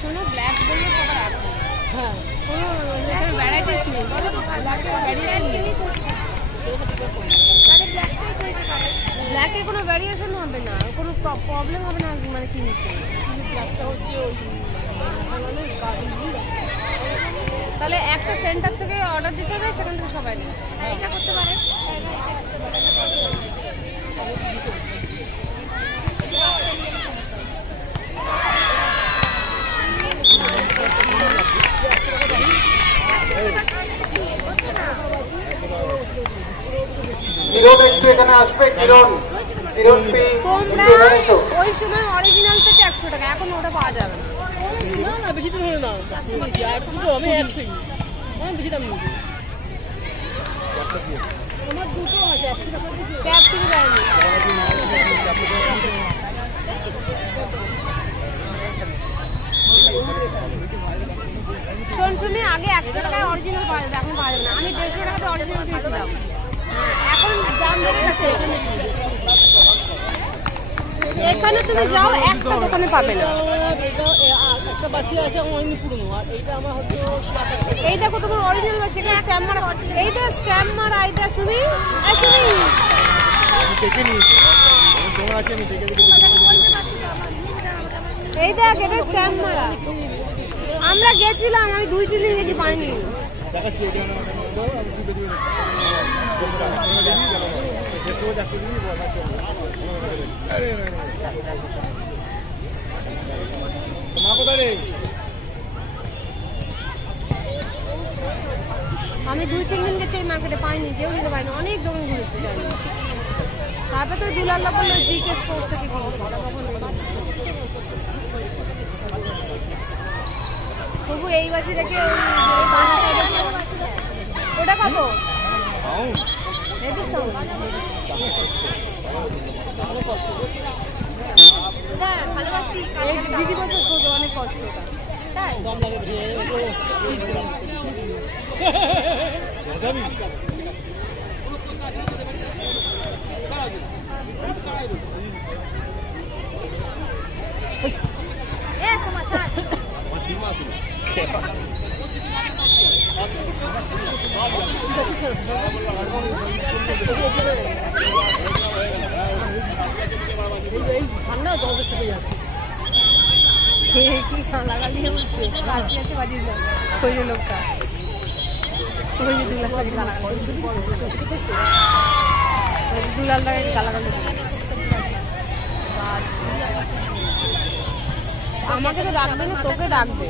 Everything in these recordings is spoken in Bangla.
শোনো ব্ল্যাক বললে সবার আছে। হ্যাঁ কোনো ভ্যারাইটিস নেই, ব্ল্যাকের ভ্যারিয়েশন নেই। ব্ল্যাকে কোনো ভ্যারিয়েশন হবে না, কোনো প্রবলেম হবে না মানে কিনতে। ব্ল্যাকটা হচ্ছে ওই তাহলে একটা সেন্টার থেকে অর্ডার দিতে হবে, সেখান থেকে সবাই নেই এটা করতে পারে। তোমরা ওই সময় অরিজিনাল পেতে 100 টাকা, এখন ওটা পাওয়া যাবে না। না না বেশি দিন হলো না, আর দুটো আমি 100ই, আমি বেশি দাম নিয়েছি। তোমার দুটো আছে 100 টাকা ক্যাপ থেকে যায়নি। শোন শুনি, আগে 100 টাকায় অরিজিনাল পাওয়া যেত, এখন পাওয়া যাবে না। আমি 150 টাকাতে অরিজিনাল কিনেছিলাম, এখন দাম বেড়ে গেছে। এখানে তুমি যাও একটা দোকানে পাবে না। একটা বাসি আছে আমার অনেক পুরনো, আর এইটা আমার হয়তো 7-8। এই দেখো তোমার অরিজিনাল বাসি, এটা স্ক্যাম মারা। এইটা স্ক্যাম মারা, এইটা শুনি শুনি এই দেখ, এটা স্ক্যাম মারা। আমরা গেছিলাম, আমি 2-3 দিন গেছি, পাইনি। আমি 2-3 দিন গেছি এই মার্কেটে, পাইনি, যেও দিতে পারিনি, অনেক দোকান ঘুরেছি জানি। তারপর তো দুলাল্লা বললো জিকে স্পোর্ট থেকে তবু এই বাসি দেখে ওটা কত হেভি সাউন্ড। হ্যাঁ ভালোবাসি, দিদি বলছে শোধ অনেক কষ্ট ওটা, তাই ঠান্ডা জলের সাথে যাচ্ছে। লোকটা দুলাল গালাগালি আমাকে তো ডাকবে না, তোকে ডাকবে,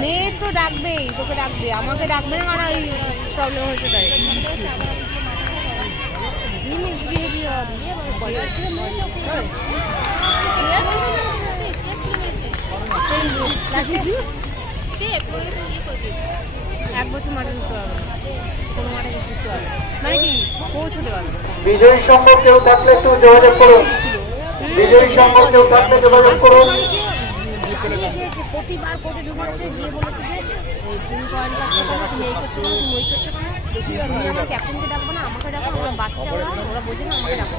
মেয়ে তো ডাকবেই, তোকে ডাকবে, আমাকে ডাকবে না। আর এই প্রবলেম হয়েছে তাই এক বছর মাঠে ঢুকতে পারবে, কোনো মাঠে ঢুকতে পারবে মানে কি পৌঁছতে পারবে। বিজয়ী সম্ভব কেউ থাকলে একটু যোগাযোগ করুন, বিজয়ী সম্ভব কেউ থাকলে যোগাযোগ করুন। প্রতিবার কোর্টে ঢুকেছে, গিয়ে বলেছে যে তুমি পয়েন্ট রাখতে পারো, তুমি এই করছো না, তুমি ওই করছো না, তুমি আমার ক্যাপ্টেনকে ডাকবো না, আমাকে ডাকো, আমরা বাচ্চা ওরা বোঝে না, আমাকে ডাকো।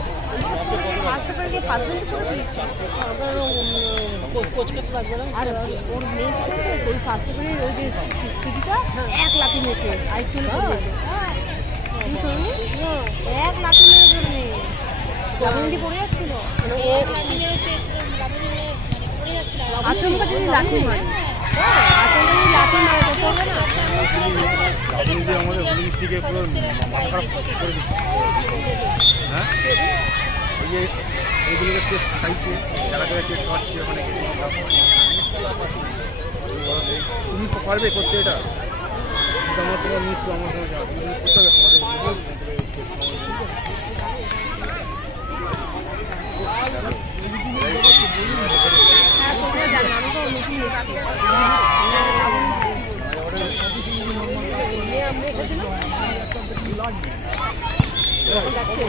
ফার্স্ট পেপারে গিয়ে ফার্স্ট জেন্ট করেছিস, কোচকে তো লাগবে না। আর ওর মেয়ে করেছে ওই ফার্স্ট পেপারের ওই যে সিটিটা 1 লাখ নিয়েছে, আইপিএল তুমি শোনি 1 লাখ নিয়েছে মেয়ে, লাভন্দি পড়ে যাচ্ছিল, আচমকা যদি লাঠি মারে, আচমকা যদি লাঠি মারে করতে হবে না। আমাদের হুলি মিস্ত্রিকে পুরো মাথা খারাপ করে দিচ্ছে। হ্যাঁ ওই যে এইগুলোকে টেস্ট খাইছে, যারা করে টেস্ট খাওয়াচ্ছে ওখানে তুমি পারবে করতে এটা? আমার তোমার মিস আমার সঙ্গে করতে হবে, তোমাদের হ্যাঁ তোমরা জানো, আমি তো নতুন যাচ্ছে